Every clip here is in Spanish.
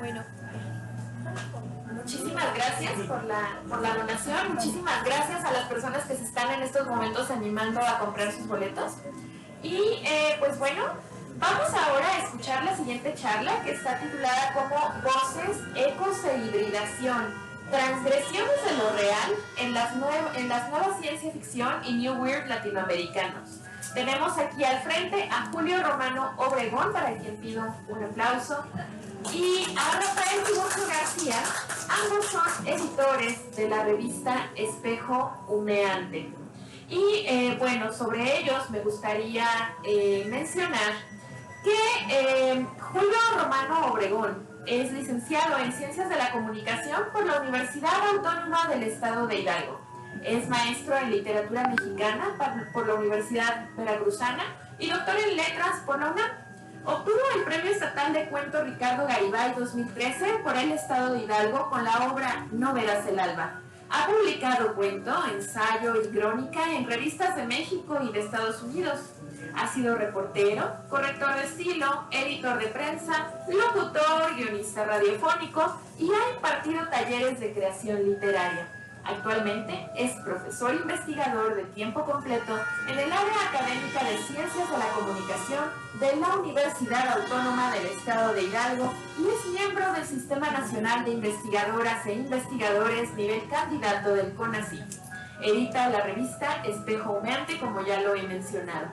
Bueno, muchísimas gracias por la donación, muchísimas gracias a las personas que se están en estos momentos animando a comprar sus boletos. Y pues bueno, vamos ahora a escuchar la siguiente charla que está titulada como Voces, Ecos e Hibridación, transgresiones de lo real en las nuevas ciencia ficción y New Weird latinoamericanos. Tenemos aquí al frente a Julio Romano Obregón, para quien pido un aplauso, y a Rafael Tiburcio García. Ambos son editores de la revista Espejo Humeante. Y bueno, sobre ellos me gustaría mencionar que Julio Romano Obregón es licenciado en Ciencias de la Comunicación por la Universidad Autónoma del Estado de Hidalgo. Es maestro en Literatura Mexicana por la Universidad Veracruzana y doctor en Letras por la UNAM. Obtuvo el Premio Estatal de Cuento Ricardo Garibay 2013 por el Estado de Hidalgo con la obra No verás el alba. Ha publicado cuento, ensayo y crónica en revistas de México y de Estados Unidos. Ha sido reportero, corrector de estilo, editor de prensa, locutor, guionista radiofónico y ha impartido talleres de creación literaria. Actualmente es profesor investigador de tiempo completo en el área académica de Ciencias de la Comunicación de la Universidad Autónoma del Estado de Hidalgo y es miembro del Sistema Nacional de Investigadoras e Investigadores nivel candidato del CONACYT. Edita la revista Espejo Humeante, como ya lo he mencionado.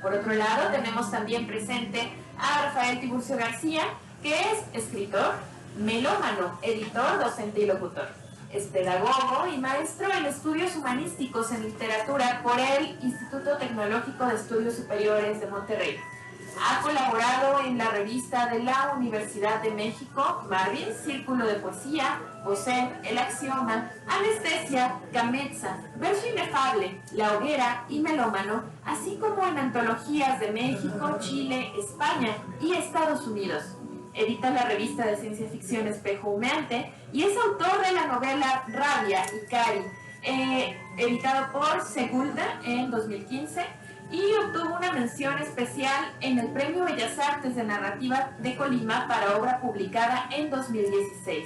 Por otro lado, tenemos también presente a Rafael Tiburcio García, que es escritor, melómano, editor, docente y locutor. Es pedagogo y maestro en estudios humanísticos en literatura por el Instituto Tecnológico de Estudios Superiores de Monterrey. Ha colaborado en la revista de la Universidad de México, Marvin, Círculo de Poesía, Vocer, El Axioma, Anestesia, Cametza, Verso Inefable, La Hoguera y Melómano, así como en antologías de México, Chile, España y Estados Unidos. Edita la revista de ciencia ficción Espejo Humeante y es autor de la novela Rabia y Cari, editado por Segulda en 2015, y obtuvo una mención especial en el Premio Bellas Artes de Narrativa de Colima para obra publicada en 2016.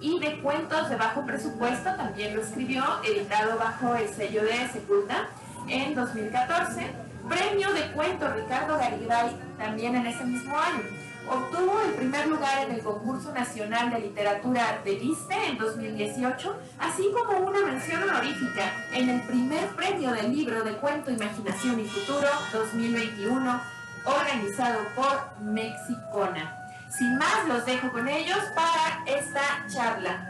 Y de cuentos de bajo presupuesto también lo escribió, editado bajo el sello de Segulda en 2014. Premio de cuento Ricardo Garibay también en ese mismo año. Obtuvo el primer lugar en el Concurso Nacional de Literatura de Liste en 2018, así como una mención honorífica en el primer premio del libro de cuento Imaginación y Futuro 2021, organizado por Mexicona. Sin más, los dejo con ellos para esta charla.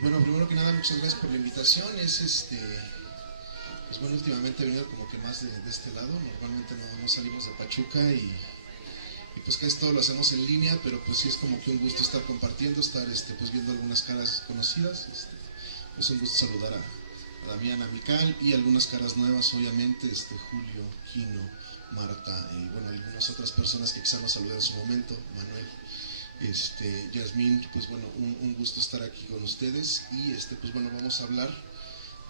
Bueno, primero que nada, muchas gracias por la invitación. Pues bueno, últimamente he venido como que más de este lado. Normalmente no salimos de Pachuca y pues que esto lo hacemos en línea, pero pues sí es como que un gusto estar compartiendo, estar pues viendo algunas caras conocidas. Es un gusto saludar a Damián, a Mical y algunas caras nuevas, obviamente, Julio, Kino, Marta y bueno, algunas otras personas que quizás nos saluden en su momento, Manuel. Yasmín, pues bueno, un gusto estar aquí con ustedes y pues bueno, vamos a hablar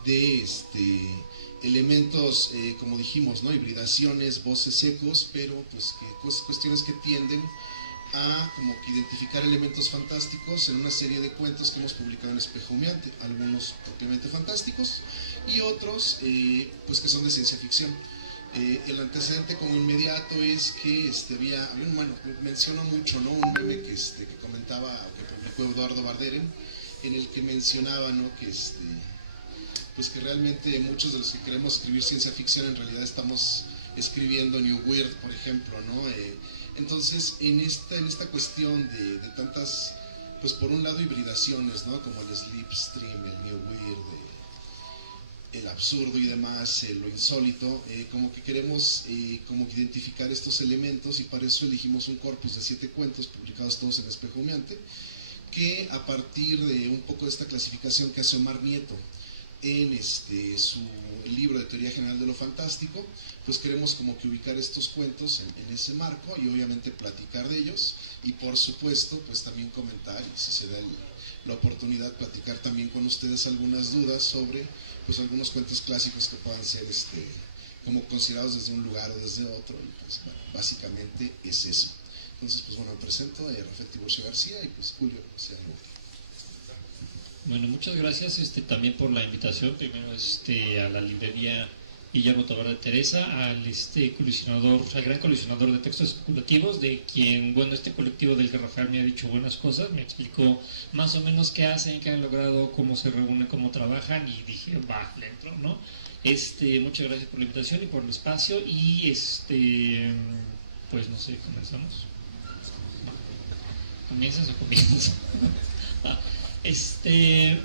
de elementos, como dijimos, ¿no? Hibridaciones, voces, ecos, pero pues cuestiones que tienden a como que identificar elementos fantásticos en una serie de cuentos que hemos publicado en Espejo Humeante, algunos propiamente fantásticos y otros pues que son de ciencia ficción. El antecedente como inmediato es que había un, bueno, menciono mucho, ¿no? Un meme que comentaba, que publicó Eduardo Barderen, en el que mencionaba, ¿no? Que pues que realmente muchos de los que queremos escribir ciencia ficción en realidad estamos escribiendo New Weird, por ejemplo, ¿no? Entonces, en esta cuestión de tantas, pues por un lado hibridaciones, ¿no? Como el slipstream, el New Weird, el absurdo y demás, lo insólito, como que queremos como que identificar estos elementos y para eso elegimos un corpus de 7 cuentos publicados todos en Espejo Humeante, que a partir de un poco de esta clasificación que hace Omar Nieto en su libro de Teoría General de lo Fantástico, pues queremos como que ubicar estos cuentos en ese marco y obviamente platicar de ellos y por supuesto pues también comentar, y si se da la oportunidad de platicar también con ustedes algunas dudas sobre pues algunos cuentos clásicos que puedan ser como considerados desde un lugar o desde otro, y pues bueno, básicamente es eso. Entonces pues bueno, me presento a Rafael Tiburcio García y pues Julio, no sé, algo. Bueno, muchas gracias también por la invitación, primero a la librería Guillermo Tobar de Teresa, al colisionador, al gran colisionador de textos especulativos, de quien, bueno, este colectivo del que Rafael me ha dicho buenas cosas, me explicó más o menos qué hacen, qué han logrado, cómo se reúnen, cómo trabajan, y dije, va, le entro, ¿no? Muchas gracias por la invitación y por el espacio, y pues no sé, ¿comenzamos? ¿Comienzas o comienzas?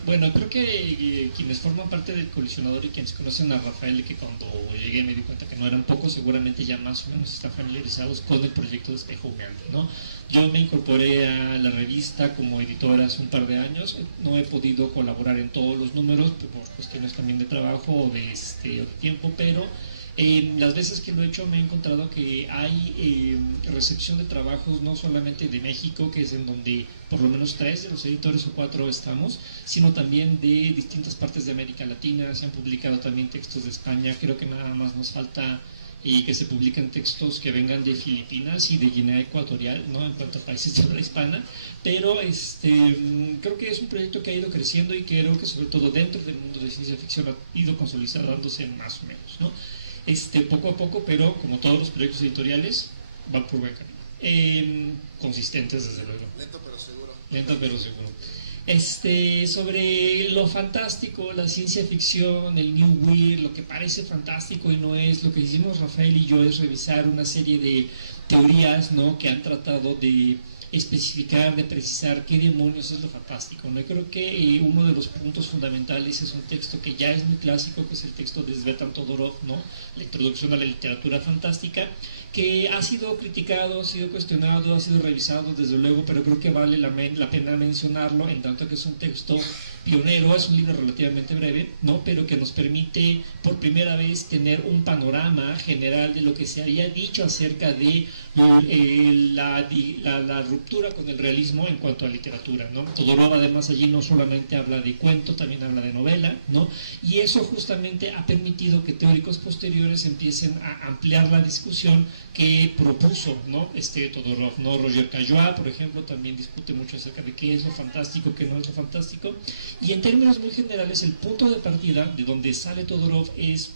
Bueno, creo que quienes forman parte del colisionador y quienes conocen a Rafael, y que cuando llegué me di cuenta que no eran pocos, seguramente ya más o menos están familiarizados con el proyecto de Espejo Humeante, ¿no? Yo me incorporé a la revista como editor hace un par de años, no he podido colaborar en todos los números por cuestiones también de trabajo o de tiempo, pero las veces que lo he hecho me he encontrado que hay recepción de trabajos no solamente de México, que es en donde por lo menos 3 de los editores o 4 estamos, sino también de distintas partes de América Latina. Se han publicado también textos de España, creo que nada más nos falta que se publiquen textos que vengan de Filipinas y de Guinea Ecuatorial, ¿no? En cuanto a países de habla hispana, pero creo que es un proyecto que ha ido creciendo y creo que sobre todo dentro del mundo de ciencia ficción ha ido consolidándose más o menos, ¿no? Poco a poco, pero como todos los proyectos editoriales, van por buen camino. Consistentes, desde luego. Lento pero seguro. Lento pero seguro. Sobre lo fantástico, la ciencia ficción, el New Weird, lo que parece fantástico y no es, lo que hicimos Rafael y yo es revisar una serie de teorías, ¿no?, que han tratado de especificar, de precisar qué demonios es lo fantástico, ¿no? Y creo que uno de los puntos fundamentales es un texto que ya es muy clásico, que es el texto de Svetan Todorov, ¿no?, la introducción a la literatura fantástica, que ha sido criticado, ha sido cuestionado, ha sido revisado desde luego, pero creo que vale la pena mencionarlo, en tanto que es un texto pionero, es un libro relativamente breve, ¿no?, pero que nos permite por primera vez tener un panorama general de lo que se había dicho acerca de la ruptura con el realismo en cuanto a literatura, ¿no? Todorov además allí no solamente habla de cuento, también habla de novela, ¿no? Y eso justamente ha permitido que teóricos posteriores empiecen a ampliar la discusión que propuso, ¿no?, Todorov, ¿no? Roger Caillois, por ejemplo, también discute mucho acerca de qué es lo fantástico, qué no es lo fantástico, y en términos muy generales el punto de partida de donde sale Todorov es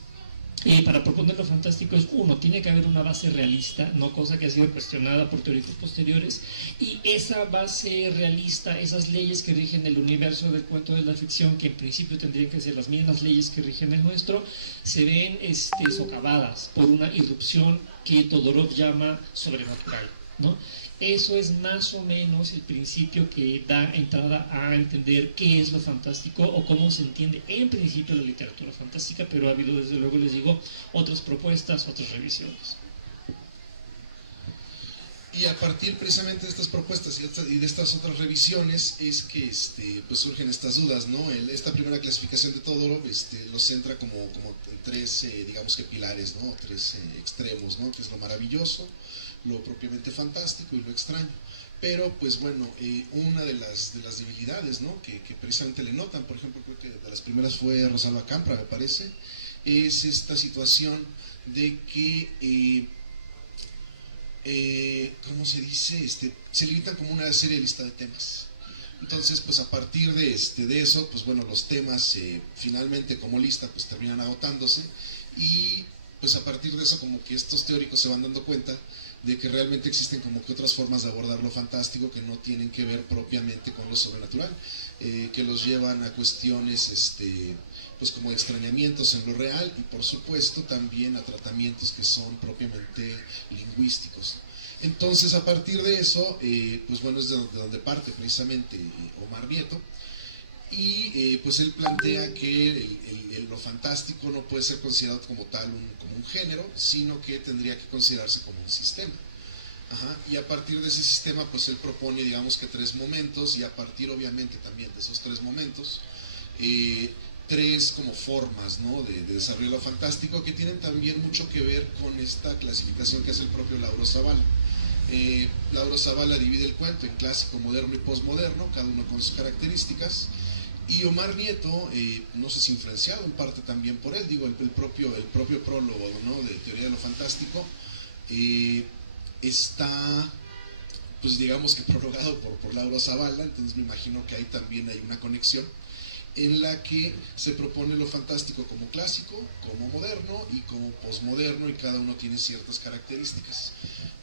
para proponer lo fantástico es, uno, tiene que haber una base realista, no, cosa que ha sido cuestionada por teóricos posteriores, y esa base realista, esas leyes que rigen el universo del cuento de la ficción, que en principio tendrían que ser las mismas leyes que rigen el nuestro, se ven socavadas por una irrupción que Todorov llama sobrenatural, ¿no? Eso es más o menos el principio que da entrada a entender qué es lo fantástico o cómo se entiende en principio la literatura fantástica, pero ha habido, desde luego, les digo, otras propuestas, otras revisiones. Y a partir precisamente de estas propuestas y de estas otras revisiones es que pues surgen estas dudas, ¿no? Esta primera clasificación de Todorov lo centra como en 3, digamos que pilares, ¿no? 3 extremos, ¿no? Que es lo maravilloso, lo propiamente fantástico y lo extraño. Pero pues bueno, una de las debilidades, ¿no?, que precisamente le notan, por ejemplo, creo que de las primeras fue Rosalba Campra, me parece, es esta situación de que ¿cómo se dice? Se limitan como una serie de lista de temas. Entonces, pues a partir de eso, pues bueno, los temas finalmente como lista pues terminan agotándose, y pues a partir de eso como que estos teóricos se van dando cuenta de que realmente existen como que otras formas de abordar lo fantástico que no tienen que ver propiamente con lo sobrenatural, que los llevan a cuestiones pues como de extrañamientos en lo real, y por supuesto también a tratamientos que son propiamente lingüísticos. Entonces a partir de eso, pues bueno, es de donde parte precisamente Omar Nieto, y pues él plantea que lo fantástico no puede ser considerado como tal como un género, sino que tendría que considerarse como un sistema. Ajá. Y a partir de ese sistema pues él propone, digamos que 3 momentos, y a partir obviamente también de esos 3 momentos 3 como formas, ¿no?, de desarrollo lo fantástico, que tienen también mucho que ver con esta clasificación que hace el propio Lauro Zavala. Lauro Zavala divide el cuento en clásico, moderno y posmoderno, cada uno con sus características. Y Omar Nieto, no sé si influenciado en parte también por él, digo, el propio prólogo, ¿no?, de Teoría de lo Fantástico, está, pues digamos que prologado por Lauro Zavala, entonces me imagino que ahí también hay una conexión en la que se propone lo fantástico como clásico, como moderno y como posmoderno, y cada uno tiene ciertas características.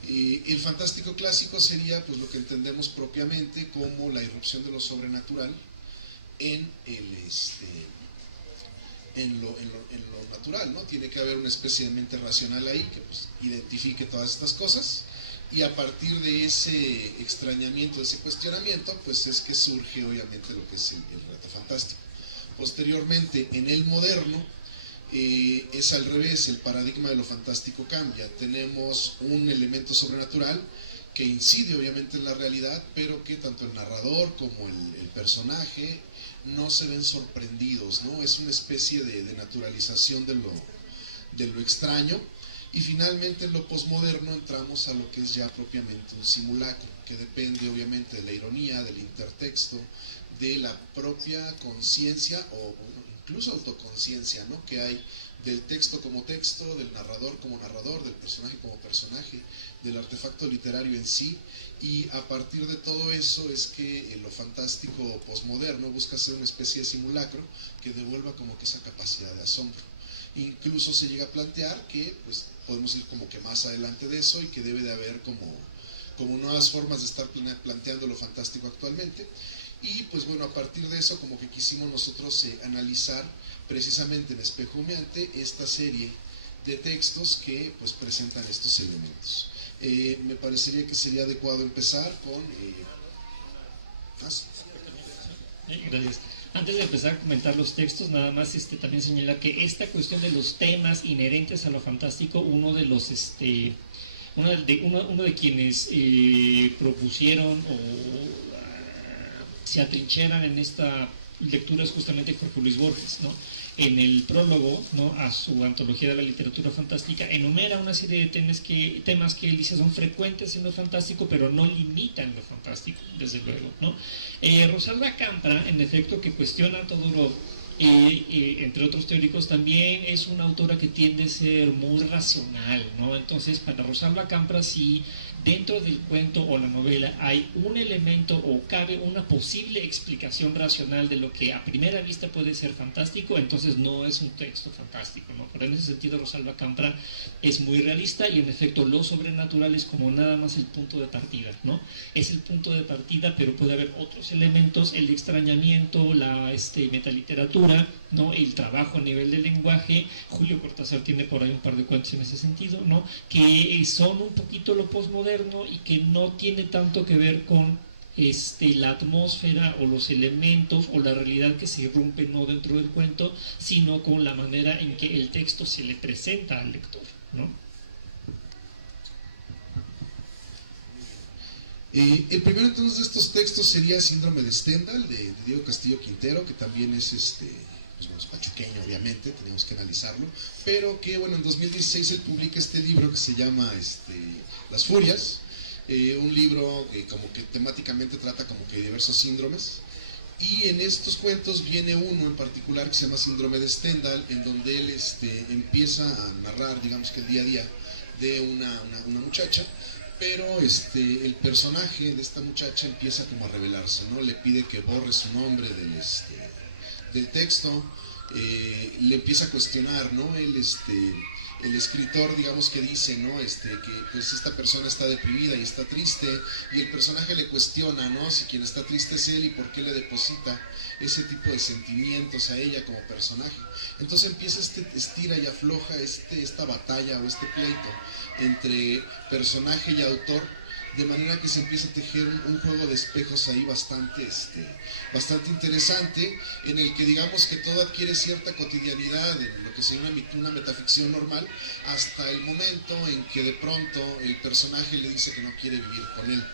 El fantástico clásico sería pues lo que entendemos propiamente como la irrupción de lo sobrenatural en lo natural, ¿no? Tiene que haber una especie de mente racional ahí que pues identifique todas estas cosas, y a partir de ese extrañamiento, de ese cuestionamiento, pues es que surge obviamente lo que es el relato fantástico. Posteriormente, en el moderno, es al revés, el paradigma de lo fantástico cambia. Tenemos un elemento sobrenatural que incide obviamente en la realidad, pero que tanto el narrador como el personaje no se ven sorprendidos, ¿no? Es una especie de naturalización de lo extraño. Y finalmente en lo posmoderno entramos a lo que es ya propiamente un simulacro, que depende obviamente de la ironía, del intertexto, de la propia conciencia o incluso autoconciencia, ¿no?, que hay del texto como texto, del narrador como narrador, del personaje como personaje, del artefacto literario en sí. Y a partir de todo eso es que lo fantástico posmoderno busca ser una especie de simulacro que devuelva como que esa capacidad de asombro. Incluso se llega a plantear que pues podemos ir como que más adelante de eso, y que debe de haber como nuevas formas de estar planteando lo fantástico actualmente. Y pues bueno, a partir de eso como que quisimos nosotros analizar precisamente en Espejo Humeante esta serie de textos que pues presentan estos elementos. Me parecería que sería adecuado empezar con... Gracias. Antes de empezar a comentar los textos, nada más también señalar que esta cuestión de los temas inherentes a lo fantástico, uno de quienes propusieron o se atrincheran en esta lectura es justamente Jorge Luis Borges, ¿no? En el prólogo, ¿no?, a su antología de la literatura fantástica, enumera una serie de temas que él dice son frecuentes en lo fantástico, pero no limitan lo fantástico, desde luego, ¿no? Rosalba Campra, en efecto, que cuestiona todo lo... entre otros teóricos, también es una autora que tiende a ser muy racional, ¿no? Entonces, para Rosalba Campra, si dentro del cuento o la novela hay un elemento o cabe una posible explicación racional de lo que a primera vista puede ser fantástico, entonces no es un texto fantástico, ¿no? Pero en ese sentido Rosalba Campra es muy realista, y en efecto lo sobrenatural es como nada más el punto de partida, ¿no? Es el punto de partida, pero puede haber otros elementos, el extrañamiento, la metaliteratura, ¿no?, el trabajo a nivel del lenguaje. Julio Cortázar tiene por ahí un par de cuentos en ese sentido, ¿no?, que son un poquito lo posmoderno y que no tiene tanto que ver con la atmósfera o los elementos o la realidad que se irrumpe no dentro del cuento, sino con la manera en que el texto se le presenta al lector, ¿no? El primero entonces de estos textos sería Síndrome de Stendhal, de Diego Castillo Quintero, que también es pues bueno, es pachuqueño, obviamente, teníamos que analizarlo, pero que bueno, en 2016 él publica este libro que se llama Las Furias, un libro que como que temáticamente trata como que diversos síndromes, y en estos cuentos viene uno en particular que se llama Síndrome de Stendhal, en donde él empieza a narrar, digamos que el día a día de una muchacha, pero el personaje de esta muchacha empieza como a revelarse, ¿no? Le pide que borre su nombre del texto, le empieza a cuestionar, ¿no? El escritor, digamos que dice, ¿no?, que pues esta persona está deprimida y está triste, y el personaje le cuestiona, ¿no?, si quien está triste es él y por qué le deposita ese tipo de sentimientos a ella como personaje. Entonces empieza estira y afloja esta batalla o este pleito entre personaje y autor, de manera que se empieza a tejer un juego de espejos ahí bastante interesante, en el que digamos que todo adquiere cierta cotidianidad en lo que sería una metaficción normal, hasta el momento en que de pronto el personaje le dice que no quiere vivir con él,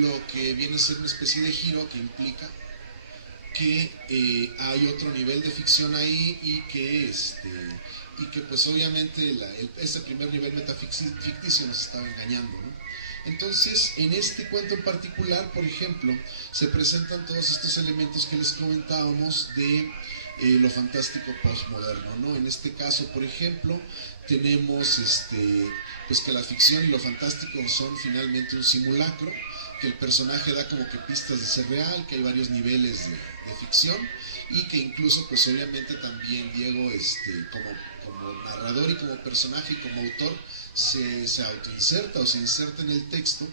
lo que viene a ser una especie de giro que implica que hay otro nivel de ficción ahí, y que pues obviamente ese primer nivel metaficticio nos estaba engañando, ¿no? Entonces, en este cuento en particular, por ejemplo, se presentan todos estos elementos que les comentábamos de lo fantástico postmoderno, ¿no? En este caso, por ejemplo, tenemos pues que la ficción y lo fantástico son finalmente un simulacro, que el personaje da como que pistas de ser real, que hay varios niveles de ficción, y que incluso pues obviamente también Diego como narrador y como personaje y como autor se autoinserta o se inserta en el texto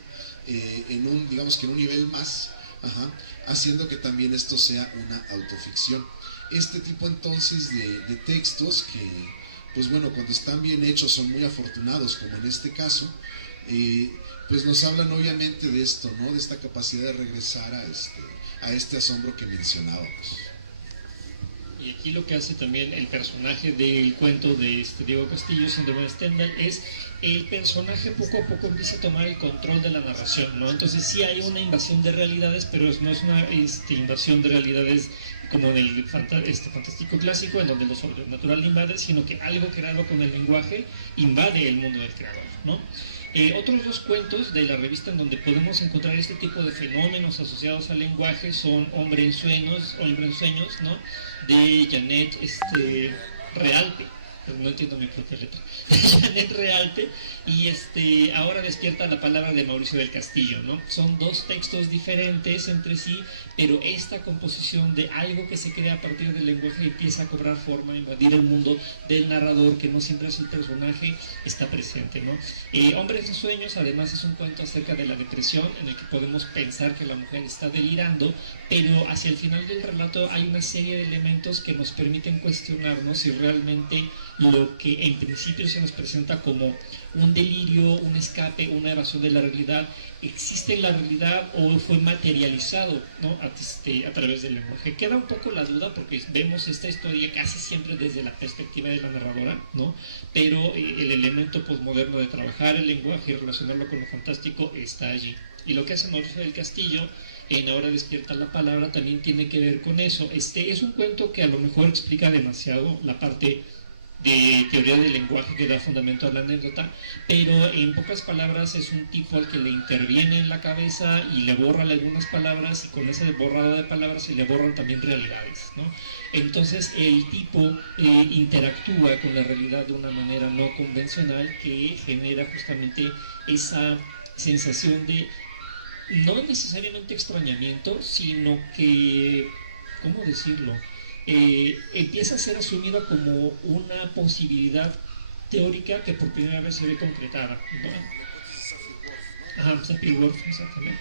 en un, digamos que en un nivel más, haciendo que también esto sea una autoficción. Este tipo entonces de textos que, pues bueno, cuando están bien hechos son muy afortunados, como en este caso, pues nos hablan obviamente de esto, ¿no? De esta capacidad de regresar a este asombro que mencionábamos. Y aquí lo que hace también el personaje del cuento de Diego Castillo, Síndrome de Stendhal, es el personaje poco a poco empieza a tomar el control de la narración, ¿no? Entonces sí hay una invasión de realidades, pero no es una invasión de realidades como en el fantástico clásico, en donde lo sobrenatural invade, sino que algo creado con el lenguaje invade el mundo del creador, ¿no? Otros dos cuentos de la revista en donde podemos encontrar este tipo de fenómenos asociados al lenguaje son Hombre en Sueños, ¿no? De Janet Realpe, no entiendo mi propia letra, Janet Realpe, y Ahora despierta la palabra, de Mauricio del Castillo, ¿no? Son dos textos diferentes entre sí, pero esta composición de algo que se crea a partir del lenguaje empieza a cobrar forma, a invadir el mundo del narrador, que no siempre es el personaje, está presente, ¿no? Hombres en Sueños, además, es un cuento acerca de la depresión, en el que podemos pensar que la mujer está delirando, pero hacia el final del relato hay una serie de elementos que nos permiten cuestionarnos si realmente lo que en principio se nos presenta como un delirio, un escape, una evasión de la realidad, existe en la realidad o fue materializado, ¿no? a través del lenguaje. Queda un poco la duda porque vemos esta historia casi siempre desde la perspectiva de la narradora, ¿no? Pero el elemento posmoderno de trabajar el lenguaje y relacionarlo con lo fantástico está allí. Y lo que hace Mauricio del Castillo en Ahora despierta la palabra también tiene que ver con eso. Es un cuento que a lo mejor explica demasiado la parte de teoría del lenguaje que da fundamento a la anécdota, pero en pocas palabras es un tipo al que le interviene en la cabeza y le borran algunas palabras, y con ese borrado de palabras se le borran también realidades, ¿no? Entonces el tipo interactúa con la realidad de una manera no convencional que genera justamente esa sensación de no necesariamente extrañamiento, sino que, ¿cómo decirlo? Empieza a ser asumida como una posibilidad teórica que por primera vez se ve concretada, ¿no? Sapir-Whorf, exactamente.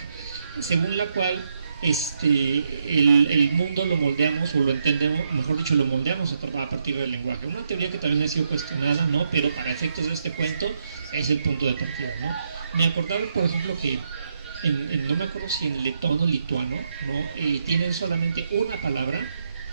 Según la cual el mundo lo moldeamos o lo entendemos, mejor dicho, lo moldeamos a partir del lenguaje. Una teoría que también ha sido cuestionada, ¿no? Pero para efectos de este cuento es el punto de partida, ¿no? Me acordaba, por ejemplo, que no me acuerdo si en letón o lituano, ¿no? Tienen solamente una palabra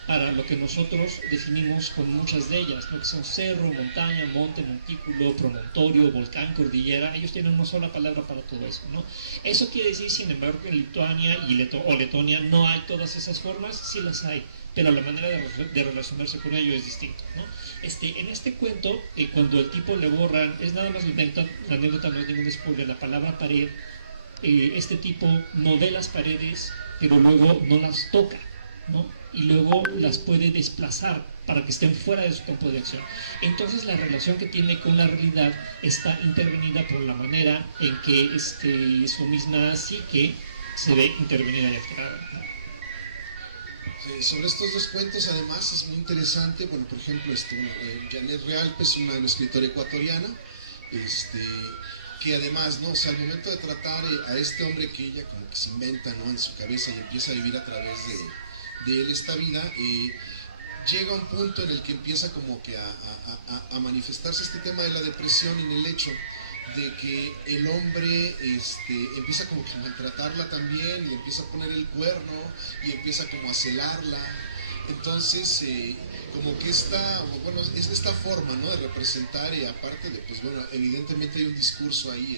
para lo que nosotros definimos con muchas de ellas, ¿no? Que son cerro, montaña, monte, montículo, promontorio, volcán, cordillera. Ellos tienen una sola palabra para todo eso, ¿no? Eso quiere decir, sin embargo, que en Lituania o Letonia no hay todas esas formas. Sí las hay, pero la manera de relacionarse con ello es distinta, ¿no? En este cuento, cuando el tipo le borran, es nada más la anécdota, no es ningún spoiler, la palabra pared, este tipo no ve las paredes, pero luego no las toca, ¿no? Y luego las puede desplazar para que estén fuera de su campo de acción. Entonces la relación que tiene con la realidad está intervenida por la manera en que su misma psique se ve intervenida y alterada, ¿no? Sobre estos dos cuentos, además, es muy interesante. Bueno, por ejemplo, Janet Realpe es una escritora ecuatoriana, que además, ¿no? O sea, al momento de tratar a este hombre que ella como que se inventa, ¿no? En su cabeza y empieza a vivir a través de él esta vida, llega a un punto en el que empieza como que a manifestarse este tema de la depresión, en el hecho de que el hombre empieza como que a maltratarla también, y empieza a poner el cuerno y empieza como a celarla. Entonces como que es esta forma, ¿no? De representar, y aparte de, pues bueno, evidentemente hay un discurso ahí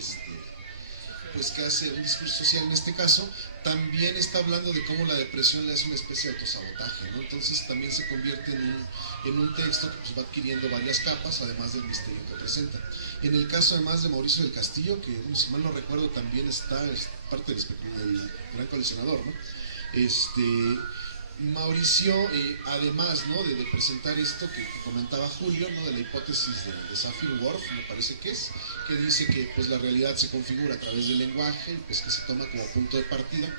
pues que hace un discurso social en este caso, también está hablando de cómo la depresión le hace una especie de autosabotaje, ¿no? Entonces también se convierte en un texto que pues va adquiriendo varias capas, además del misterio que presenta. En el caso además de Mauricio del Castillo, que si mal no recuerdo también es parte del gran coleccionador, ¿no? Mauricio, además, ¿no?, de presentar esto que comentaba Julio, ¿no?, de la hipótesis de Sapir-Whorf, me parece que dice que pues la realidad se configura a través del lenguaje, pues que se toma como punto de partida.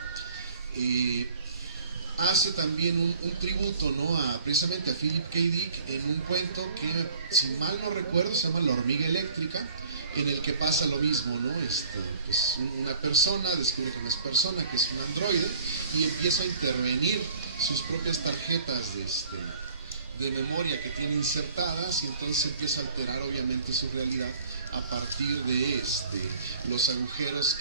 Hace también un tributo, ¿no?, precisamente a Philip K. Dick en un cuento que, si mal no recuerdo, se llama La hormiga eléctrica, en el que pasa lo mismo, ¿no? Pues una persona descubre que no es persona, que es un androide, y empieza a intervenir sus propias tarjetas de memoria que tiene insertadas, y entonces empieza a alterar obviamente su realidad a partir de los agujeros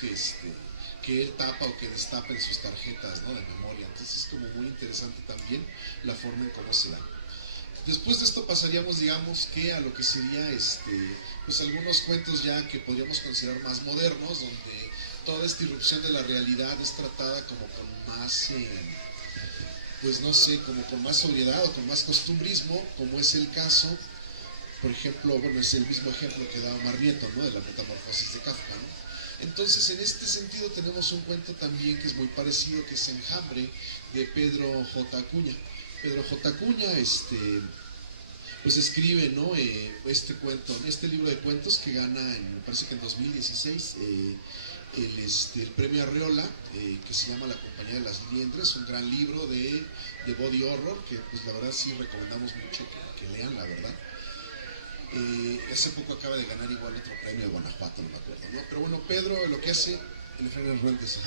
que él tapa o que destapa en sus tarjetas, ¿no?, de memoria. Entonces es como muy interesante también la forma en cómo se da. Después de esto pasaríamos, digamos, que a lo que sería pues algunos cuentos ya que podríamos considerar más modernos, donde toda esta irrupción de la realidad es tratada como con más, pues no sé, como con más sobriedad o con más costumbrismo, como es el caso, por ejemplo, bueno, es el mismo ejemplo que da Omar Nieto, ¿no?, de la metamorfosis de Kafka, ¿no? Entonces, en este sentido tenemos un cuento también que es muy parecido, que es Enjambre, de Pedro J. Acuña. Pedro J. Acuña, pues escribe, ¿no?, este cuento, este libro de cuentos que gana, me parece que en 2016, el premio Arreola, que se llama La compañía de las liendres, un gran libro de body horror, que pues la verdad sí recomendamos mucho que lean, la verdad. Hace poco acaba de ganar igual otro premio de Guanajuato, no me acuerdo, ¿no? Pero bueno, Pedro lo que hace, el Efraín Hernández,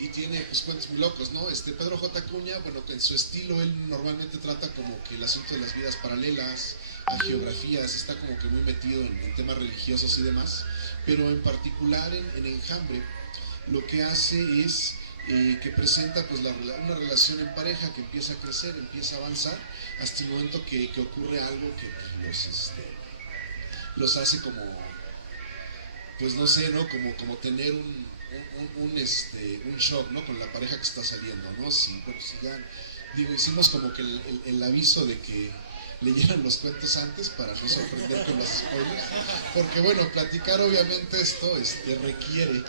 y tiene pues cuentos muy locos, ¿no? Pedro J. Acuña, bueno, que en su estilo él normalmente trata como que el asunto de las vidas paralelas, a geografías, está como que muy metido en temas religiosos y demás, pero en particular en Enjambre lo que hace es que presenta pues una relación en pareja que empieza a crecer, empieza a avanzar, hasta el momento que ocurre algo que los hace como, pues no sé, ¿no?, como tener un shock, ¿no?, con la pareja que está saliendo, ¿no? Si ya, digo, hicimos como que el aviso de que leyeran los cuentos antes para no sorprender con los spoilers, porque bueno, platicar obviamente esto requiere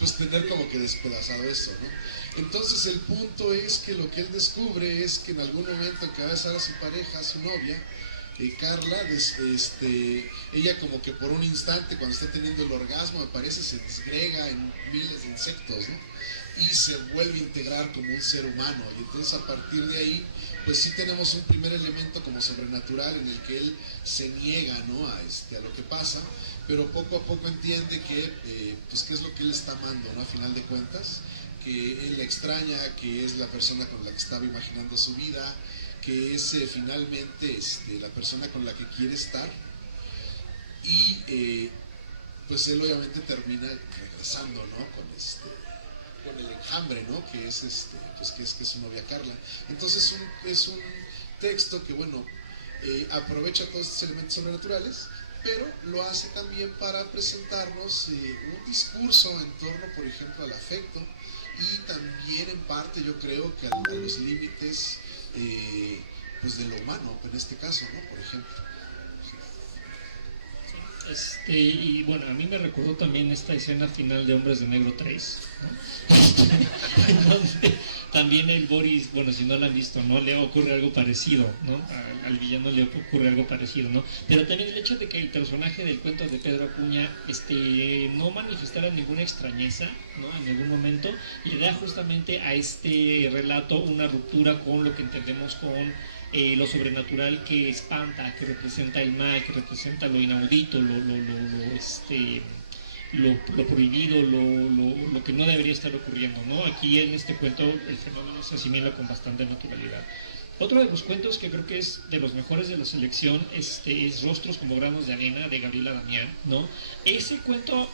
pues tener como que despedazado eso, ¿no? Entonces el punto es que lo que él descubre es que en algún momento en que va a besar a su pareja, a su novia, Carla, ella como que por un instante cuando está teniendo el orgasmo, me parece, se disgrega en miles de insectos, ¿no?, y se vuelve a integrar como un ser humano, y entonces a partir de ahí pues sí tenemos un primer elemento como sobrenatural en el que él se niega, ¿no?, a lo que pasa, pero poco a poco entiende que pues qué es lo que él está amando, ¿no?, a final de cuentas, que él la extraña, que es la persona con la que estaba imaginando su vida, que es finalmente la persona con la que quiere estar, y pues él obviamente termina regresando, ¿no?, con el enjambre, ¿no?, que es pues que es su novia Carla. Entonces es un texto que, bueno, aprovecha todos estos elementos sobrenaturales, pero lo hace también para presentarnos un discurso en torno, por ejemplo, al afecto, y también en parte yo creo que a los límites pues de lo humano, en este caso, ¿no?, por ejemplo. Y bueno, a mí me recordó también esta escena final de Hombres de Negro 3, ¿no? En donde también el Boris, bueno, si no lo han visto, ¿no?, le ocurre algo parecido, ¿no? Al villano le ocurre algo parecido, ¿no? Pero también el hecho de que el personaje del cuento de Pedro Acuña no manifestara ninguna extrañeza, ¿no?, en algún momento, le da justamente a este relato una ruptura con lo que entendemos con lo sobrenatural, que espanta, que representa el mal, que representa lo inaudito, lo prohibido, lo que no debería estar ocurriendo, ¿no? Aquí en este cuento el fenómeno se asimila con bastante naturalidad. Otro de los cuentos que creo que es de los mejores de la selección es Rostros como granos de arena, de Gabriela Damián, ¿no? Ese cuento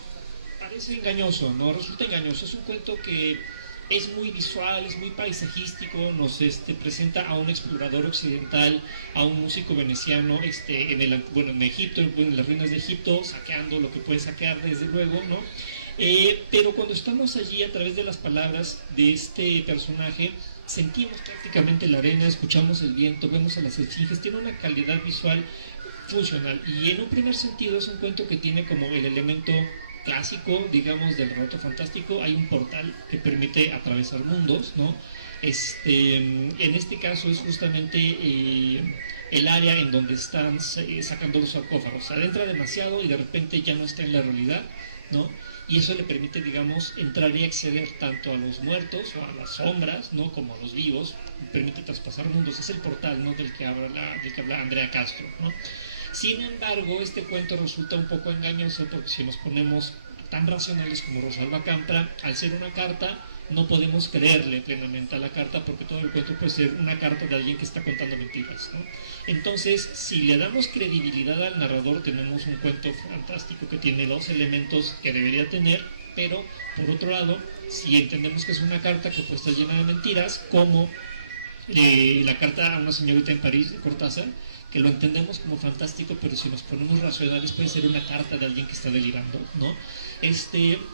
parece engañoso, ¿no? Resulta engañoso. Es un cuento que es muy visual, es muy paisajístico, nos presenta a un explorador occidental, a un músico veneciano en Egipto, en las ruinas de Egipto, saqueando lo que puede saquear desde luego, ¿no? Pero cuando estamos allí a través de las palabras de este personaje, sentimos prácticamente la arena, escuchamos el viento, vemos a las esfinges, tiene una calidad visual funcional, y en un primer sentido es un cuento que tiene como el elemento clásico, digamos, del relato fantástico. Hay un portal que permite atravesar mundos, ¿no? En este caso es justamente el área en donde están sacando los sarcófagos. Se adentra demasiado y de repente ya no está en la realidad, ¿no? Y eso le permite, digamos, entrar y acceder tanto a los muertos o a las sombras, ¿no? Como a los vivos. Permite traspasar mundos. Es el portal, ¿no? del que habla Andrea Castro, ¿no? Sin embargo, este cuento resulta un poco engañoso, porque si nos ponemos tan racionales como Rosalba Campra, al ser una carta, no podemos creerle plenamente a la carta, porque todo el cuento puede ser una carta de alguien que está contando mentiras, ¿no? Entonces, si le damos credibilidad al narrador, tenemos un cuento fantástico que tiene dos elementos que debería tener, pero por otro lado, si entendemos que es una carta que puede estar llena de mentiras, como la carta a una señorita en París de Cortázar, que lo entendemos como fantástico, pero si nos ponemos racionales puede ser una carta de alguien que está delirando, ¿no?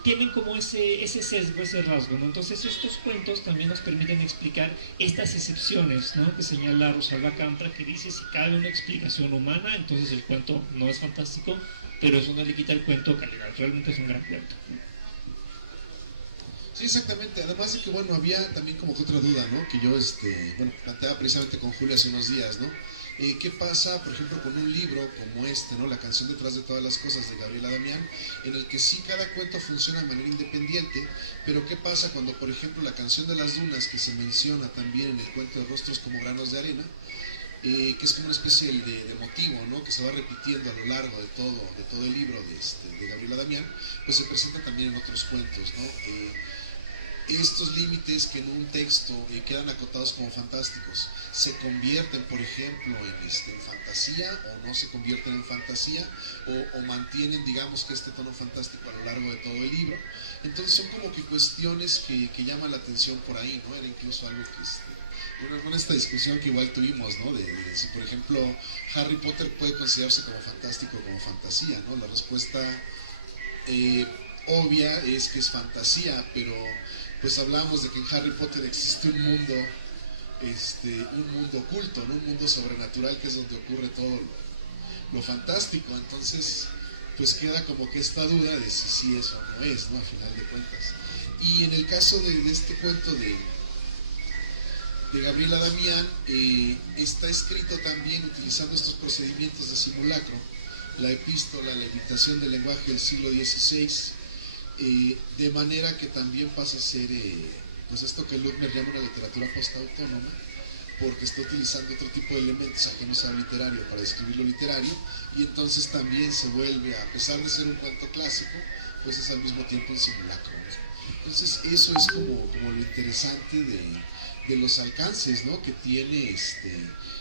Tienen como ese sesgo, ese rasgo, ¿no? Entonces estos cuentos también nos permiten explicar estas excepciones, ¿no? Que señala Rosalba Campra, que dice: si cabe una explicación humana, entonces el cuento no es fantástico, pero eso no le quita el cuento calidad, realmente es un gran cuento. Sí, exactamente. Además de que, bueno, había también como que otra duda, ¿no? Que yo, planteaba precisamente con Julia hace unos días, ¿no? ¿Qué pasa, por ejemplo, con un libro como ¿no? La canción detrás de todas las cosas, de Gabriela Damián, en el que sí cada cuento funciona de manera independiente, pero ¿qué pasa cuando, por ejemplo, la canción de las dunas, que se menciona también en el cuento de Rostros como granos de arena, que es como una especie de motivo, ¿no? Que se va repitiendo a lo largo de todo el libro de Gabriela Damián, pues se presenta también en otros cuentos, ¿no? Estos límites que en un texto quedan acotados como fantásticos, se convierten, por ejemplo, en fantasía, o no se convierten en fantasía, o mantienen, digamos, que este tono fantástico a lo largo de todo el libro. Entonces son como que cuestiones que llaman la atención por ahí, ¿no? Era incluso algo que con esta discusión que igual tuvimos, ¿no? De si, por ejemplo, Harry Potter puede considerarse como fantástico o como fantasía, ¿no? La respuesta obvia es que es fantasía, pero pues hablábamos de que en Harry Potter existe un mundo oculto, ¿no? Un mundo sobrenatural, que es donde ocurre todo lo fantástico. Entonces pues queda como que esta duda de si sí es o no es, ¿no? A final de cuentas. Y en el caso de este cuento de Gabriela Damián, está escrito también utilizando estos procedimientos de simulacro, la epístola, la imitación del lenguaje del siglo XVI, de manera que también pasa a ser pues esto que Luckner llama una literatura postautónoma, porque está utilizando otro tipo de elementos ajenos a lo literario para describir lo literario, y entonces también se vuelve, a pesar de ser un cuento clásico, pues es al mismo tiempo un simulacro, ¿no? Entonces eso es como lo interesante de los alcances, ¿no? Que tiene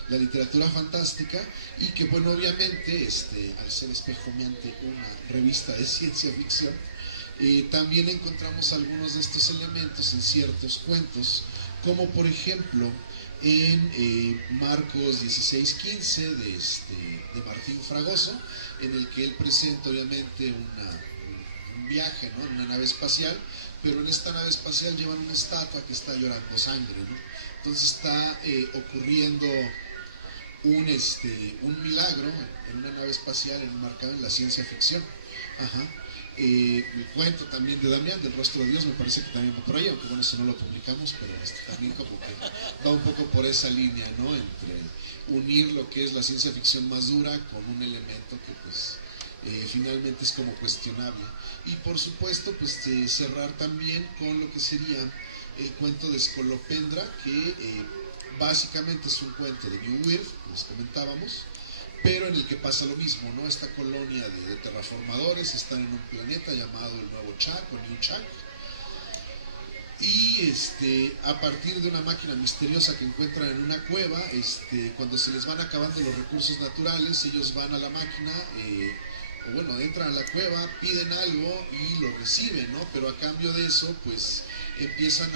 la literatura fantástica, y que, bueno, obviamente al ser Espejomeante una revista de ciencia ficción, también encontramos algunos de estos elementos en ciertos cuentos, como por ejemplo en Marcos 16:15 de Martín Fragoso, en el que él presenta obviamente un viaje, ¿no? En una nave espacial, pero en esta nave espacial llevan una estatua que está llorando sangre, ¿no? Entonces está ocurriendo un milagro en una nave espacial enmarcado en la ciencia ficción. Ajá. El cuento también de Damián, del Rostro de Dios, me parece que también va por ahí, aunque bueno, si no lo publicamos, pero también como que va un poco por esa línea, ¿no? Entre unir lo que es la ciencia ficción más dura con un elemento que pues finalmente es como cuestionable. Y por supuesto, pues cerrar también con lo que sería el cuento de Scolopendra, que básicamente es un cuento de New Earth, como les comentábamos, pero en el que pasa lo mismo, ¿no? Esta colonia de terraformadores están en un planeta llamado el Nuevo Chak o New Chak, y a partir de una máquina misteriosa que encuentran en una cueva, cuando se les van acabando los recursos naturales, ellos van a la máquina, o bueno, entran a la cueva, piden algo y lo reciben, ¿no? Pero a cambio de eso, pues empiezan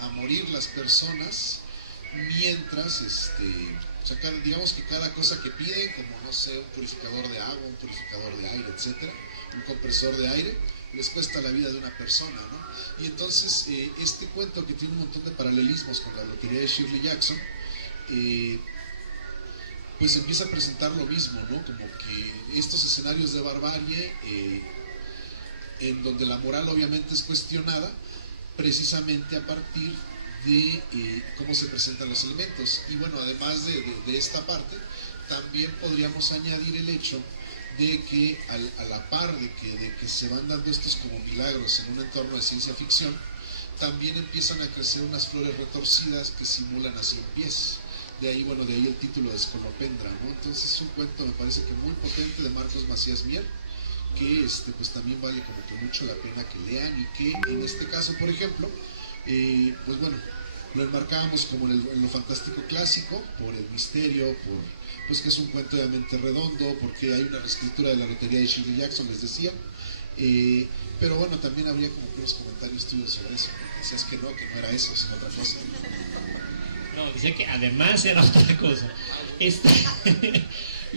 a morir las personas mientras, o sea, digamos que cada cosa que piden, como no sé, un purificador de agua, un purificador de aire, etcétera, un compresor de aire, les cuesta la vida de una persona, ¿no? Y entonces este cuento, que tiene un montón de paralelismos con la lotería de Shirley Jackson, pues empieza a presentar lo mismo, ¿no? Como que estos escenarios de barbarie, en donde la moral obviamente es cuestionada, precisamente a partir de cómo se presentan los elementos. Y bueno, además de esta parte, también podríamos añadir el hecho de que a la par de que se van dando estos como milagros en un entorno de ciencia ficción, también empiezan a crecer unas flores retorcidas que simulan a 100 pies. De ahí, bueno, de ahí el título de Escolopendra, ¿no? Entonces es un cuento, me parece que muy potente, de Marcos Macías Mier, que pues también vale como que mucho la pena que lean, y que en este caso, por ejemplo, pues bueno, lo enmarcábamos como en lo fantástico clásico, por el misterio, pues que es un cuento obviamente redondo, porque hay una reescritura de la lotería de Shirley Jackson, les decía, pero bueno, también habría como unos comentarios tuyos sobre eso, ¿no? Decías que no era eso, sino otra cosa. No, decía que además era otra cosa.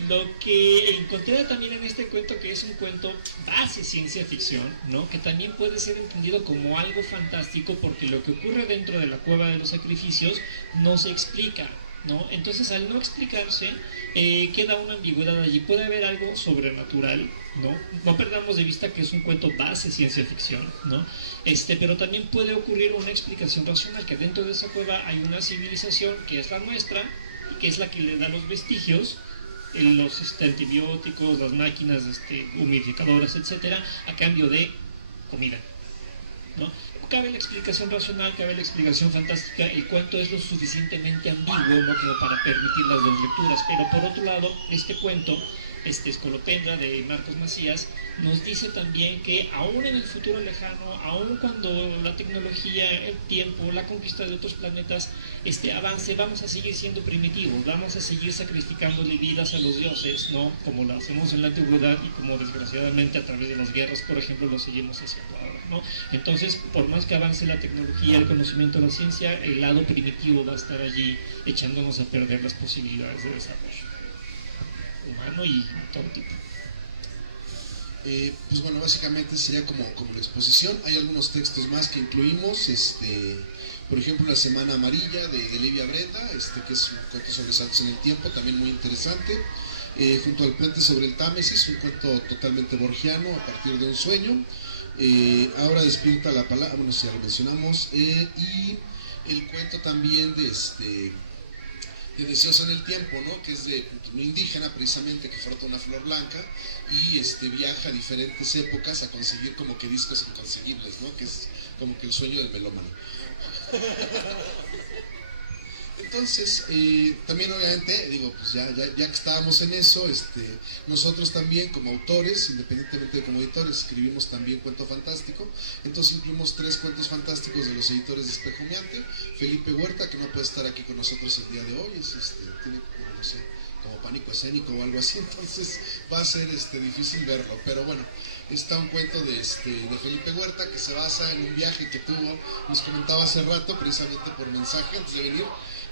Lo que encontré también en este cuento, que es un cuento base ciencia ficción, ¿no? Que también puede ser entendido como algo fantástico, porque lo que ocurre dentro de la cueva de los sacrificios no se explica, ¿no? Entonces, al no explicarse, queda una ambigüedad allí. Puede haber algo sobrenatural, ¿no? No perdamos de vista que es un cuento base ciencia ficción, ¿no? Pero también puede ocurrir una explicación racional, que dentro de esa cueva hay una civilización que es la nuestra, y que es la que le da los vestigios, los antibióticos, las máquinas humidificadoras, etcétera, a cambio de comida, ¿no? Cabe la explicación racional, cabe la explicación fantástica. El cuento es lo suficientemente ambiguo, ¿no?, como para permitir las dos lecturas. Pero por otro lado, este cuento, Escolopendra, de Marcos Macías, nos dice también que aún en el futuro lejano, aún cuando la tecnología, el tiempo, la conquista de otros planetas avance, vamos a seguir siendo primitivos, vamos a seguir sacrificándole vidas a los dioses, ¿no?, como lo hacemos en la antigüedad, y como desgraciadamente a través de las guerras, por ejemplo, lo seguimos haciendo ahora, ¿no? Entonces, por más que avance la tecnología, el conocimiento, la ciencia, el lado primitivo va a estar allí echándonos a perder las posibilidades de desarrollo humano y todo tipo. Pues bueno, básicamente sería como la exposición. Hay algunos textos más que incluimos, por ejemplo, La Semana Amarilla de Livia Brenda, que es un cuento sobre saltos en el tiempo, también muy interesante. Junto al puente sobre el Támesis, un cuento totalmente borgiano a partir de un sueño. Ahora despierta la palabra, bueno, si ya lo mencionamos, y el cuento también de Deseos en el Tiempo, ¿no?, que es de un indígena precisamente que frota una flor blanca y viaja a diferentes épocas a conseguir como que discos inconseguibles, ¿no?, que es como que el sueño del melómano. Entonces, también obviamente, digo, pues ya que estábamos en eso, nosotros también como autores, independientemente de como editores, escribimos también cuento fantástico. Entonces incluimos 3 cuentos fantásticos de los editores de Espejo Humeante. Felipe Huerta, que no puede estar aquí con nosotros el día de hoy, tiene, no sé, como pánico escénico o algo así, entonces va a ser difícil verlo, pero bueno, está un cuento de Felipe Huerta que se basa en un viaje que tuvo, nos comentaba hace rato, precisamente por mensaje antes de venir,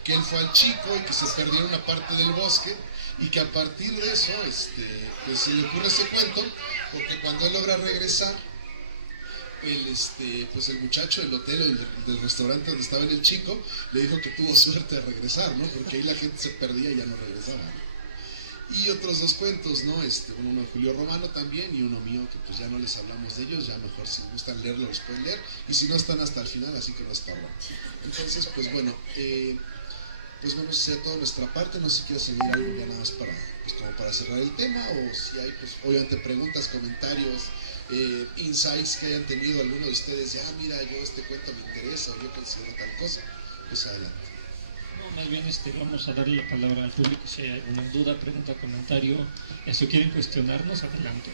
que él fue al Chico y que se perdió en una parte del bosque, y que a partir de eso pues se le ocurre ese cuento, porque cuando él logra regresar, pues el muchacho del hotel o del restaurante donde estaba en el Chico le dijo que tuvo suerte de regresar, ¿no?, porque ahí la gente se perdía y ya no regresaba, ¿no? Y otros 2 cuentos, ¿no? Uno de Julio Romano también, y uno mío, que pues ya no les hablamos de ellos, ya mejor si gustan leerlo los pueden leer, y si no están hasta el final, así que no estorban. Entonces, pues bueno, eso sería toda nuestra parte. No sé si quieres añadir algo ya nada más como para cerrar el tema, o si hay, pues obviamente, preguntas, comentarios, insights que hayan tenido alguno de ustedes de, mira, yo este cuento me interesa, o yo considero tal cosa, pues adelante. No, más bien vamos a darle la palabra al público si hay alguna duda, pregunta, comentario, si quieren cuestionarnos, adelante.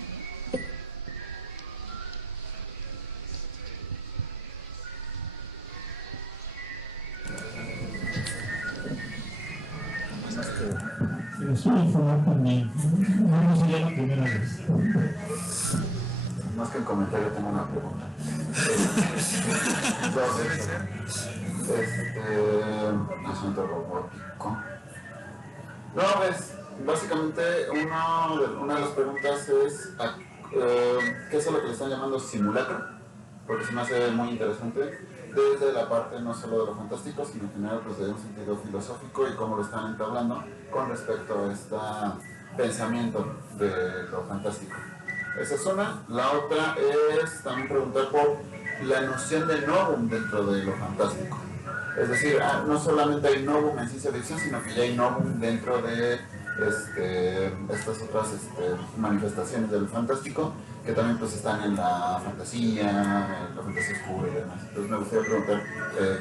Les voy a informar también, no sería la primera vez. más que un comentario, tengo una pregunta. Asunto robótico. No, pues, básicamente una de las preguntas es ¿qué es lo que le están llamando simulacro? Porque se me hace muy interesante desde la parte no solo de lo fantástico, sino en general pues, de un sentido filosófico y cómo lo están entablando con respecto a este pensamiento de lo fantástico. Esa es una. La otra es también preguntar por la noción de novum dentro de lo fantástico. Es decir, no solamente hay novum en ciencia ficción, sino que ya hay novum dentro de estas otras manifestaciones del fantástico que también pues están en la fantasía oscura y demás. Entonces me gustaría preguntar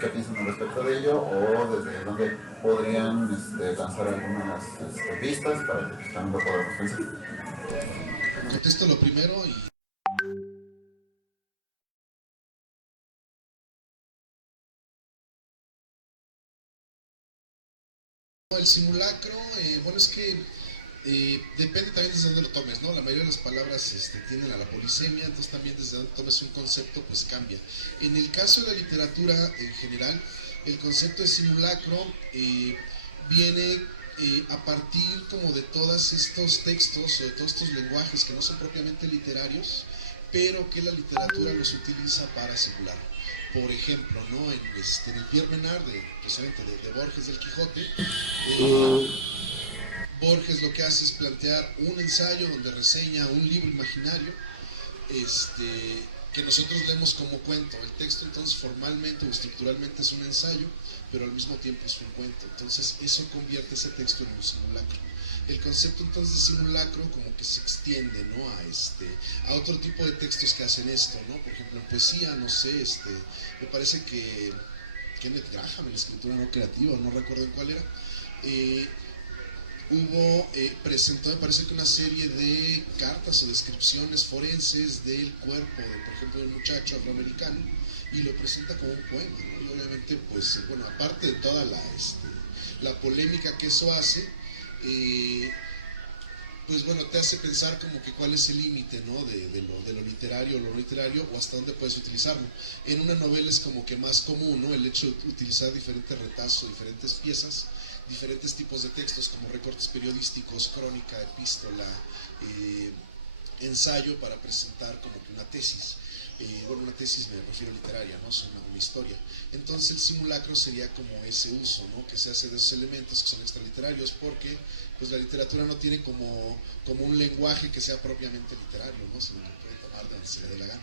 qué piensan al respecto de ello o desde dónde podrían lanzar algunas pistas para que pues, también lo podamos pensar. Contesto lo primero y el simulacro, bueno, es que depende también desde dónde lo tomes, ¿no? La mayoría de las palabras tienden a la polisemia, entonces también desde donde tomes un concepto, pues cambia. En el caso de la literatura en general, el concepto de simulacro viene a partir como de todos estos textos o de todos estos lenguajes que no son propiamente literarios, pero que la literatura los utiliza para simular. Por ejemplo, ¿no? En el Pierre Menard, precisamente de Borges del Quijote, Borges lo que hace es plantear un ensayo donde reseña un libro imaginario que nosotros leemos como cuento. El texto entonces formalmente o estructuralmente es un ensayo, pero al mismo tiempo es un cuento. Entonces eso convierte ese texto en un simulacro. El concepto entonces de simulacro como que se extiende, ¿no? a otro tipo de textos que hacen esto, ¿no? Por ejemplo en poesía, no sé, me parece que Kenneth Graham en la escritura no creativa, no recuerdo en cuál era, presentó, me parece que una serie de cartas o descripciones forenses del cuerpo, por ejemplo, de un muchacho afroamericano, y lo presenta como un poema, ¿no? Y obviamente, pues, bueno, aparte de toda la polémica que eso hace, pues bueno, te hace pensar como que cuál es el límite, ¿no? de lo literario o lo no literario, o hasta dónde puedes utilizarlo. En una novela es como que más común, ¿no? El hecho de utilizar diferentes retazos, diferentes piezas, diferentes tipos de textos como recortes periodísticos, crónica, epístola, ensayo para presentar como que una tesis. Bueno, una tesis me refiero a literaria, ¿no? Es una historia. Entonces el simulacro sería como ese uso, ¿no? Que se hace de esos elementos que son extraliterarios, porque pues la literatura no tiene como un lenguaje que sea propiamente literario, ¿no? Sino que puede tomar de donde se le dé la gana.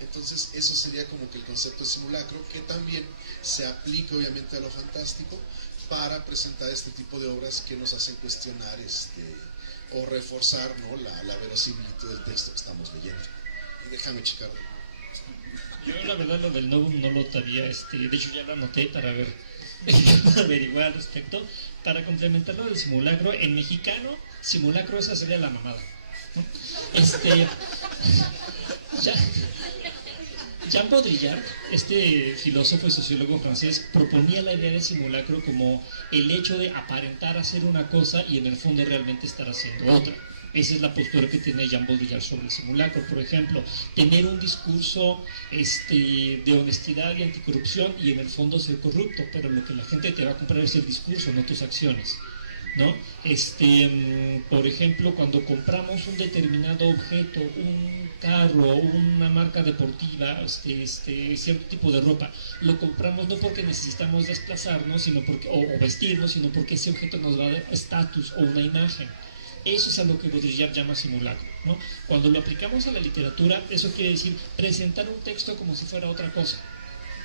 Entonces eso sería como que el concepto de simulacro, que también se aplica obviamente a lo fantástico para presentar este tipo de obras que nos hacen cuestionar o reforzar, ¿no? la verosimilitud del texto que estamos leyendo. Y déjame checarlo. Yo la verdad lo del novum no lo sabía, de hecho ya lo anoté para ver, averiguar al respecto. Para complementar lo del simulacro, en mexicano, simulacro esa sería la mamada, ¿no? Jean Baudrillard, este filósofo y sociólogo francés, proponía la idea de simulacro como el hecho de aparentar hacer una cosa y en el fondo realmente estar haciendo otra. Esa es la postura que tiene Jean Baudrillard sobre el simulacro. Por ejemplo, tener un discurso de honestidad y anticorrupción y en el fondo ser corrupto, pero lo que la gente te va a comprar es el discurso, no tus acciones, ¿no? Por ejemplo, cuando compramos un determinado objeto, un carro, una marca deportiva, cierto tipo de ropa, lo compramos no porque necesitamos desplazarnos, sino porque, o vestirnos, sino porque ese objeto nos va a dar estatus o una imagen. Eso es a lo que Baudrillard llama simulacro, ¿no? Cuando lo aplicamos a la literatura, eso quiere decir presentar un texto como si fuera otra cosa,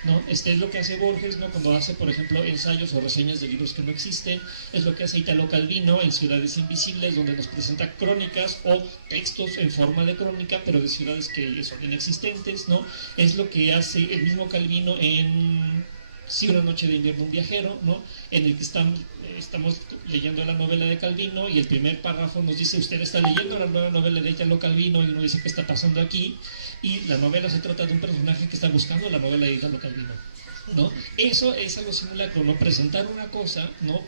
¿no? Es lo que hace Borges, ¿no? Cuando hace, por ejemplo, ensayos o reseñas de libros que no existen. Es lo que hace Italo Calvino en Ciudades Invisibles, donde nos presenta crónicas o textos en forma de crónica, pero de ciudades que son inexistentes, ¿no? Es lo que hace el mismo Calvino en Sí, una noche de invierno, un viajero, ¿no? En el que estamos leyendo la novela de Calvino y el primer párrafo nos dice: usted está leyendo la nueva novela de Italo Calvino, y uno dice: ¿qué está pasando aquí? Y la novela se trata de un personaje que está buscando la novela de Italo Calvino, ¿no? Eso es algo simulacro, ¿no? Presentar una cosa, ¿no?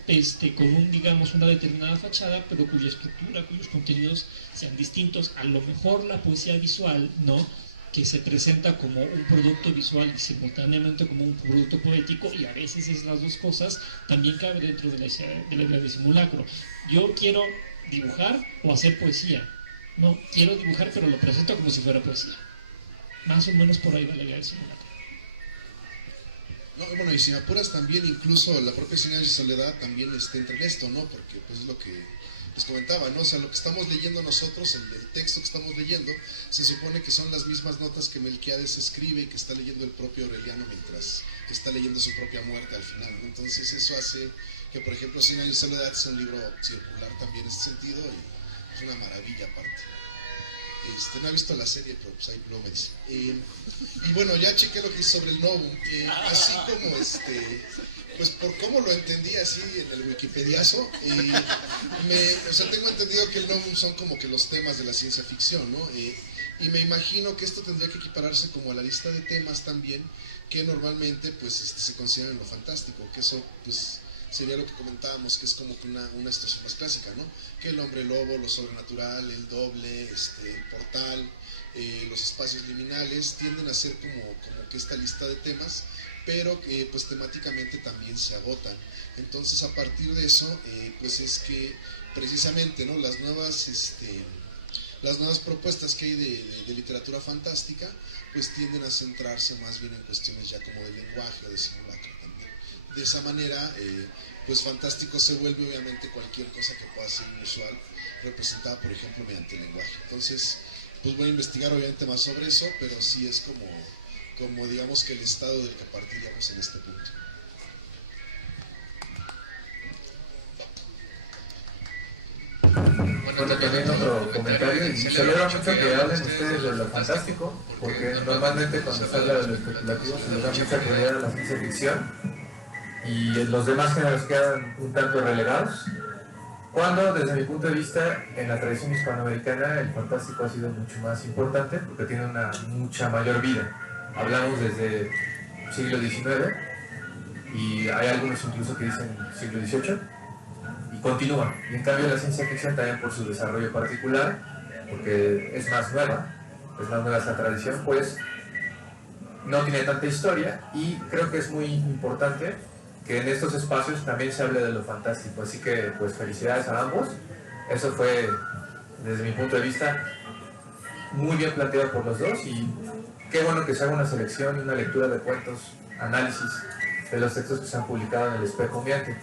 Con un, digamos, una determinada fachada, pero cuya estructura, cuyos contenidos sean distintos. A lo mejor la poesía visual, ¿no? Que se presenta como un producto visual y simultáneamente como un producto poético, y a veces es las dos cosas, también cabe dentro de la idea de simulacro. Yo quiero dibujar o hacer poesía. No, quiero dibujar, pero lo presento como si fuera poesía. Más o menos por ahí va la idea del simulacro. No, bueno, y si me apuras también, incluso la propia Señal de Soledad también entra en esto, ¿no? Porque pues es lo que les comentaba, ¿no? O sea, lo que estamos leyendo nosotros, el texto que estamos leyendo, se supone que son las mismas notas que Melquiades escribe y que está leyendo el propio Aureliano mientras está leyendo su propia muerte al final, ¿no? Entonces eso hace que, por ejemplo, Cien años de soledad es un libro circular también en ese sentido y es una maravilla aparte. No he visto la serie, pero pues ahí luego me dice. Y bueno, ya chequé lo que hice sobre el Novum, así como pues por cómo lo entendí así en el Wikipediazo, o sea, tengo entendido que el Novum son como que los temas de la ciencia ficción, ¿no? Y me imagino que esto tendría que equipararse como a la lista de temas también, que normalmente pues se consideran en lo fantástico, que eso pues sería lo que comentábamos, que es como que una situación más clásica, ¿no? Que el hombre lobo, lo sobrenatural, el doble, el portal, los espacios liminales, tienden a ser como que esta lista de temas, pero que pues temáticamente también se agotan. Entonces a partir de eso, pues es que precisamente, ¿no? Las nuevas propuestas que hay de literatura fantástica, pues tienden a centrarse más bien en cuestiones ya como de lenguaje o de simulacro también. De esa manera, pues fantástico se vuelve obviamente cualquier cosa que pueda ser inusual, representada por ejemplo mediante el lenguaje. Entonces, pues voy a investigar obviamente más sobre eso, pero sí es como digamos que el estado del que partiríamos en este punto. Bueno, también otro comentario, y celebro mucho que hablen ustedes de lo fantástico, porque normalmente cuando se habla de lo especulativo se le da mucha prioridad a la ciencia ficción y los demás géneros quedan un tanto relegados, cuando desde mi punto de vista en la tradición hispanoamericana el fantástico ha sido mucho más importante porque tiene una mucha mayor vida. Hablamos desde el siglo XIX y hay algunos incluso que dicen siglo XVIII y continúa. Y en cambio la ciencia ficción también por su desarrollo particular, porque es más nueva esta tradición, pues no tiene tanta historia y creo que es muy importante que en estos espacios también se hable de lo fantástico. Así que pues felicidades a ambos. Eso fue desde mi punto de vista muy bien planteado por los dos y qué bueno que se haga una selección y una lectura de cuentos, análisis de los textos que se han publicado en el Espejo Humeante.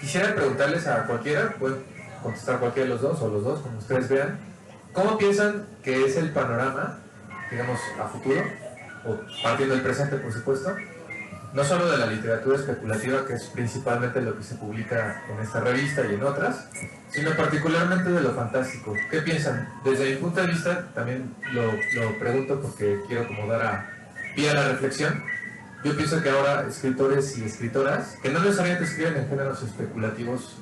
Quisiera preguntarles a cualquiera, pueden contestar cualquiera de los dos o los dos, como ustedes vean, ¿cómo piensan que es el panorama, digamos, a futuro, o partiendo del presente, por supuesto, no solo de la literatura especulativa, que es principalmente lo que se publica en esta revista y en otras, sino particularmente de lo fantástico? ¿Qué piensan? Desde mi punto de vista, también lo pregunto porque quiero como dar pie a la reflexión. Yo pienso que ahora escritores y escritoras, que no necesariamente escriben en géneros especulativos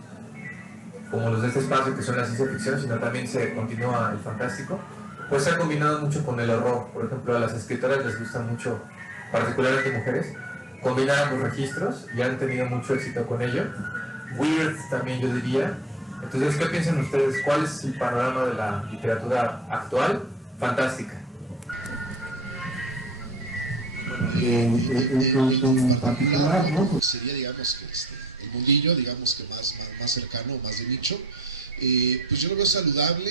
como los de este espacio, que son la ciencia ficción, sino también se continúa el fantástico, pues se ha combinado mucho con el horror. Por ejemplo, a las escritoras les gusta mucho, particularmente mujeres, combinar ambos registros y han tenido mucho éxito con ello. Weird también, yo diría. Entonces, ¿qué piensan ustedes? ¿Cuál es el panorama de la literatura actual fantástica? En particular, ¿no? Sería, digamos, que el mundillo, digamos que más cercano, más de nicho. Pues yo lo veo saludable,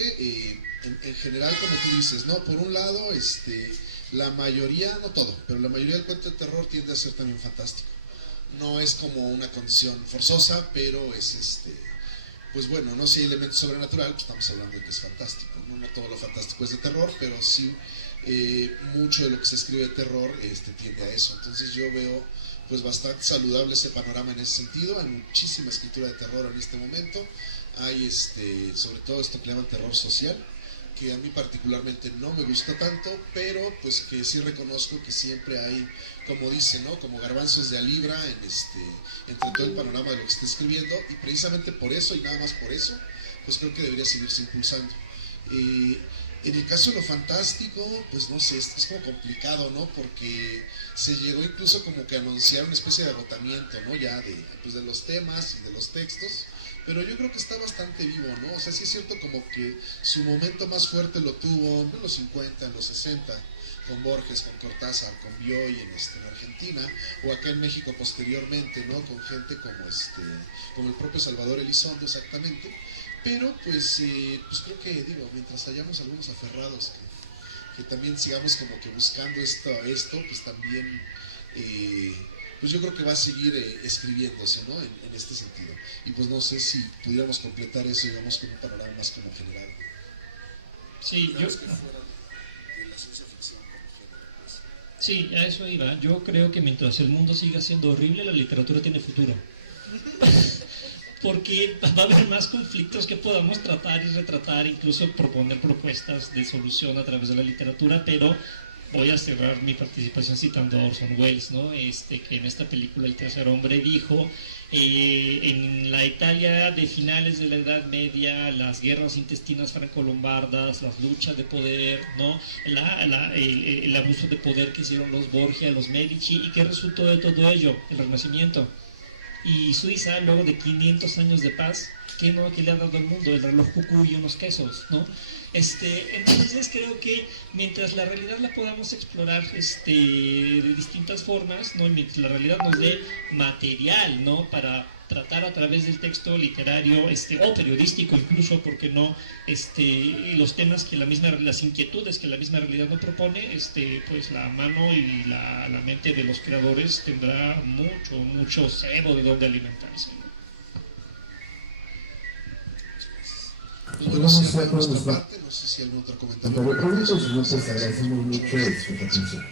en general, como tú dices, ¿no? Por un lado, la mayoría, no todo, pero la mayoría del cuento de terror tiende a ser también fantástico. No es como una condición forzosa, pero es pues bueno, no si hay elemento sobrenatural, pues estamos hablando de que es fantástico, ¿no? No todo lo fantástico es de terror, pero sí mucho de lo que se escribe de terror tiende a eso. Entonces yo veo pues bastante saludable ese panorama en ese sentido. Hay muchísima escritura de terror en este momento. Hay sobre todo esto que llaman terror social, que a mí particularmente no me gusta tanto, pero pues que sí reconozco que siempre hay, como dicen, ¿no? Como garbanzos de a libra entre todo el panorama de lo que está escribiendo, y precisamente por eso y nada más por eso, pues creo que debería seguirse impulsando. En el caso de lo fantástico, pues no sé, es como complicado, ¿no? Porque se llegó incluso como que a anunciar una especie de agotamiento, ¿no? Ya pues de los temas y de los textos, pero yo creo que está bastante vivo, ¿no? O sea, sí es cierto como que su momento más fuerte lo tuvo en los 50, en los 60, con Borges, con Cortázar, con Bioy en Argentina, o acá en México posteriormente, ¿no? Con gente como el propio Salvador Elizondo, exactamente. Pero pues creo que, digo, mientras hayamos algunos aferrados que también sigamos como que buscando esto pues también, pues yo creo que va a seguir escribiéndose, ¿no? En este sentido. Y pues no sé si pudiéramos completar eso, digamos, con un panorama más como general. Sí, yo... Sí, a eso iba. Yo creo que mientras el mundo siga siendo horrible, la literatura tiene futuro. Porque va a haber más conflictos que podamos tratar y retratar, incluso proponer propuestas de solución a través de la literatura, pero voy a cerrar mi participación citando a Orson Welles, ¿no? Que en esta película El tercer hombre dijo, en la Italia de finales de la Edad Media, las guerras intestinas franco-lombardas, las luchas de poder, ¿no? El abuso de poder que hicieron los Borgia, los Medici, ¿y qué resultó de todo ello? El Renacimiento. Y Suiza, luego de 500 años de paz, ¿qué le ha dado al mundo? El reloj cucú y unos quesos, ¿no? Entonces creo que mientras la realidad la podamos explorar de distintas formas, ¿no? Y mientras la realidad nos dé material, ¿no? Para tratar a través del texto literario o periodístico incluso, porque no, los temas que las inquietudes que la misma realidad no propone, pues la mano y la mente de los creadores tendrá mucho cebo de donde alimentarse, ¿no? Pues bueno, si por nuestra parte, no sé si algún otro comentario. Pero por eso nosotros agradecemos mucho su atención.